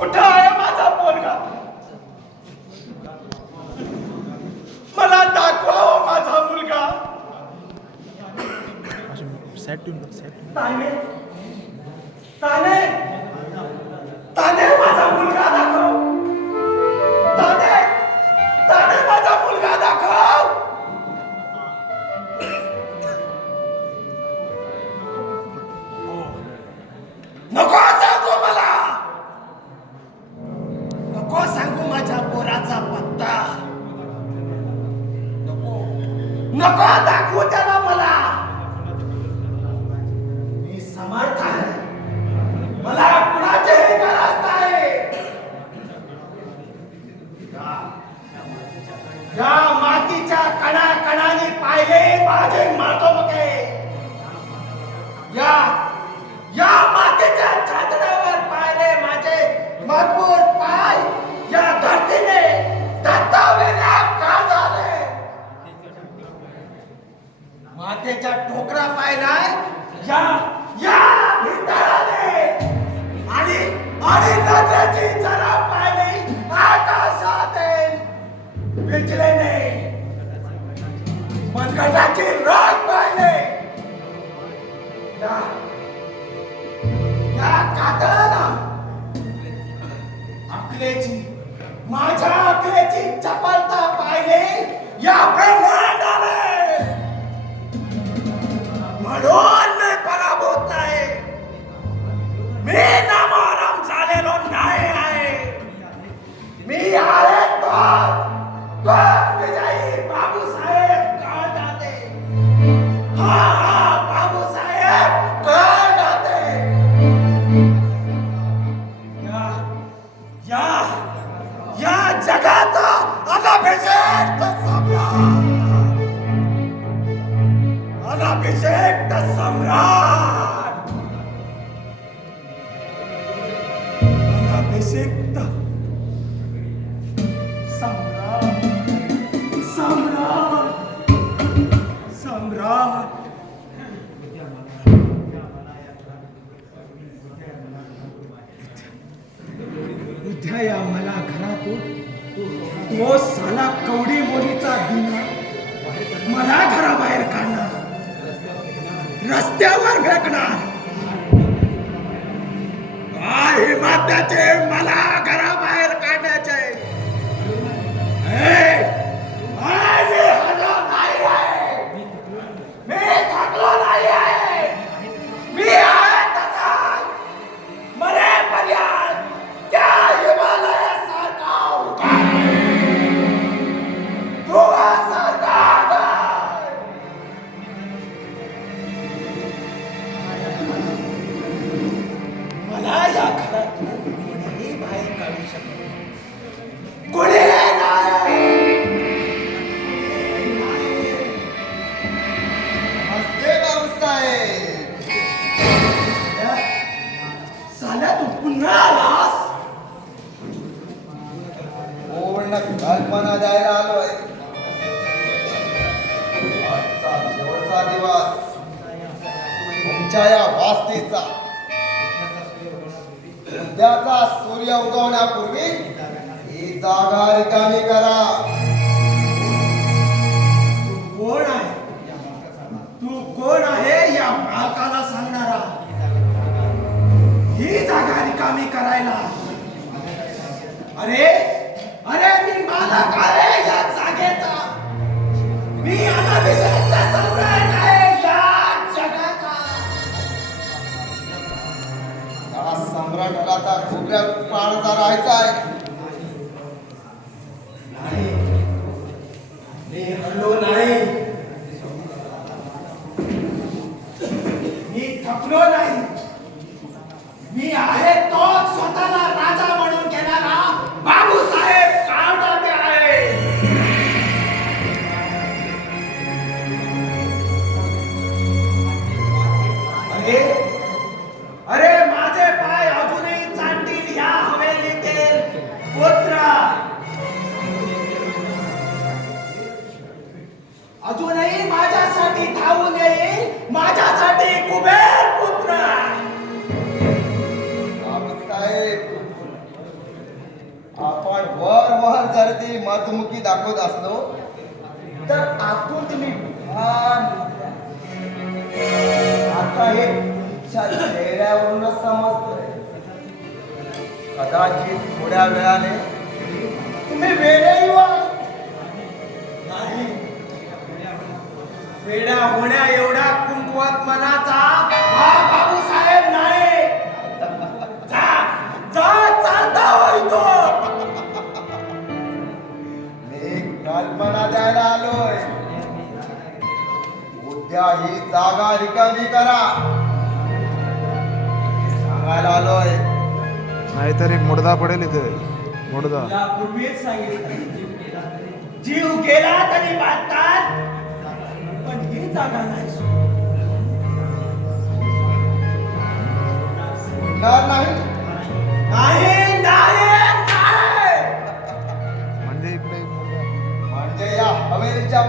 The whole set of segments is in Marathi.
कुठं आहे माझा मुलगा मला दाखवा हो माझा मुलगा. ताने. ताने. ताने. नको दाखवू त्याला मला. मी समर्थ आहे. मला कुणाचे हे गरज आहे? या मातीच्या कणा कणाने पाहिले माझे मातो मके या. या मातीच्या छातडावर पाहिले माझे मजबूत पाय. या धरतीने নাই? যা अभिषेकता. सम्राट सम्राट सम्राट. उद्या या मला घरातून तो साला कवडी मोरीचा दिना मला घराबाहेर काढणार. रस्त्यावर फेकणार. हिमाताचे मला या वास्तेचा. उद्याचा सूर्य उगवण्यापूर्वी ही जागा रिकामी करा. राहायचं आहे. मी थकलो नाही. मी आहे तोच स्वतःला राजा आपण वर वर जर ती मधमुखी दाखवत असलो तर आतून तुम्ही आता हे तुमच्या चेहऱ्यावरूनच समजतोय. कदाचित थोड्या वेळाने तुम्ही वेळेही नाही. वेड्या होण्या एवढा कुंकवात मनाचा उद्या ही जागा रिकामी करा. सांगायला आलोय. नाहीतर मुडदा पडेल इथे. मुडदा. यापूर्वीच सांगितलं जीव गेला तरी. बांधतात पण ही जागा नाही सोडणार नाही. नाही नाही नाही. म्हणजे इकडे म्हणजे या हवेलीच्या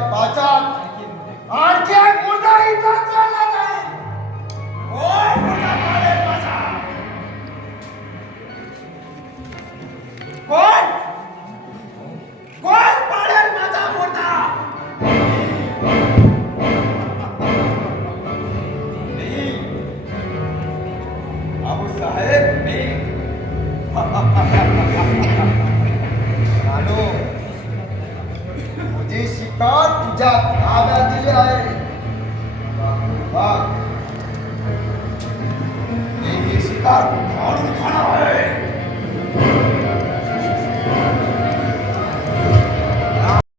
राज्यात ताब्या दिले आहे शिकार